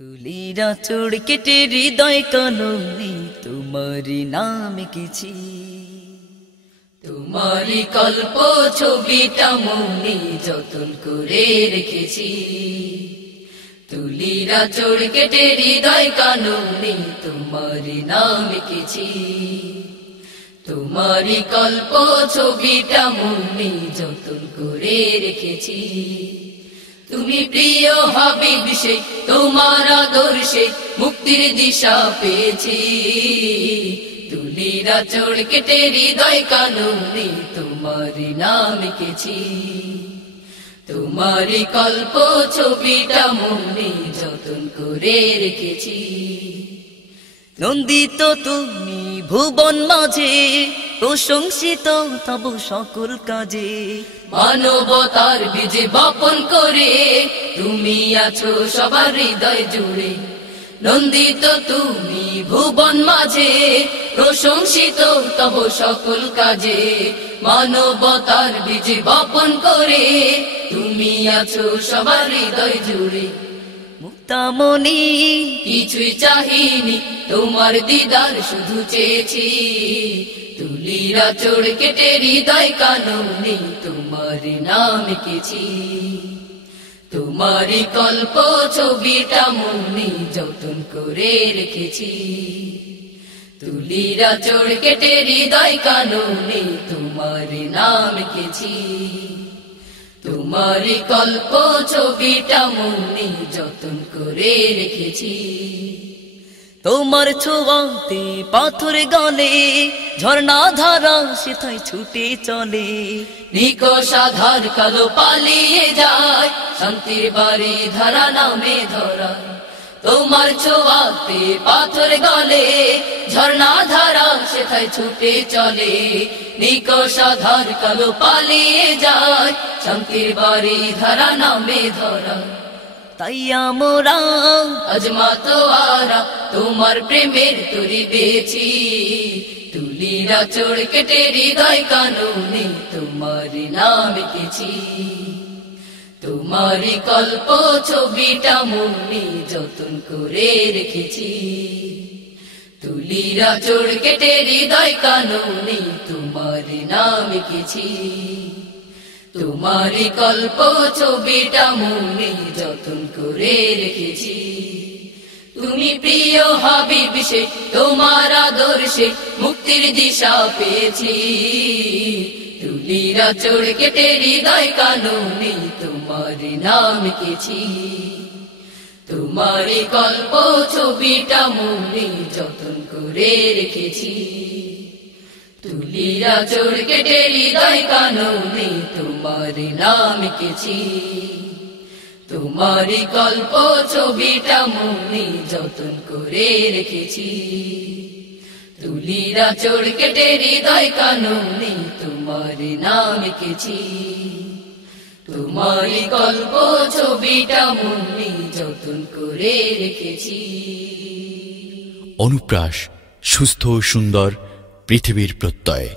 তুলিরা চোর কেটে হৃদয় কলমে তোমারি নাম লিখেছি, তোমারি কল্প ছবিটা মনে যতন করে রেখেছি। তুলিরা চোর কেটে হৃদয় কলমে তোমারি নাম লিখেছি, তোমারি কল্প ছবিটা মনে যতন করে রেখেছি। তুমি প্রিয় হাবিব সে, তোমার আদর্শে মুক্তির দিশা পেয়েছি। তুলিরা চোর কেটে হৃদয় কানুনে তোমারি নাম লিখেছি, তোমারি কল্প ছবিটা মনে যতন করে রেখেছি। নন্দিত তুমি ভুবন মাঝে, প্রশংসিত তব সকল কাজে। মানবতার বীজে বপন করে তুমি আছো সবার হৃদয় জুড়ে। নন্দিত তুমি ভুবন মাঝে, প্রশংসিত তব সকল কাজে। মানবতার বীজে বপন করে তুমি আছো সবার হৃদয় জুড়ে। মুক্তামণি কিছুই চাহিনি, তোমার দিদার শুধু চেয়েছি। তুলিরা চোর কেটে হৃদয় কানুনে তোমার নাম লিখেছি, তোমারি কল্প ছবিটা মনে যতন করে রেখেছি। তুলিরা চোর কেটে হৃদয় কানুনে তোমার নাম লিখেছি, তোমারি কল্প ছবিটা মনে যতন করে রেখেছি। তোমার ছোঁয়াতে পাথর গলে, ঝর্ণা ধারা সেথায় ছুটে চলে। নিকষ আধার কালো পালিয়ে যায়, শান্তির বাড়ি ধারা নামে ধরা। তোমার ছোঁয়াতে পাথর গলে, ঝর্ণা ধারা সেথায় ছুটে চলে। নিকষ আধার কালো পালিয়ে যায়, শান্তির বাড়ি ধারা নামে ধরা। তাই আমরা আজমাতোয়ারা তোমার প্রেমের তরি বেছি। তুলিরা চোর কেটে হৃদয় কানুনে তোমারি নাম লিখেছি, তোমারি কল্প ছবিটা মনে যতন করে রেখেছি। তুলিরা চোর কেটে হৃদয় কানুনে তোমারি নাম লিখেছি, তোমারি কল্প ছবিটা মনে যতন করে রেখেছি। তুমি প্রিয় হাবিব সে, তোমার আদর্শে মুক্তির দিশা পেয়েছি। তুলিরা চোর কেটে হৃদয় কানুনে তোমারি নাম লিখেছি, তোমারি কল্প ছবিটা মনে যতন করে রেখেছি। তুলিরা চোর কেটে হৃদয় কানুনে তোমারি নাম লিখেছি, তোমারি কল্প ছবিটা মনে যতন করে রেখেছি। তুলিরা চোর কেটে হৃদয় কানুনে তোমারি নাম লিখেছি, তোমারি কল্প ছবিটা মনে যতন করে রেখেছি। অনুপ্রাস, সুস্থ ও সুন্দর পৃথিবীর প্রত্যয়।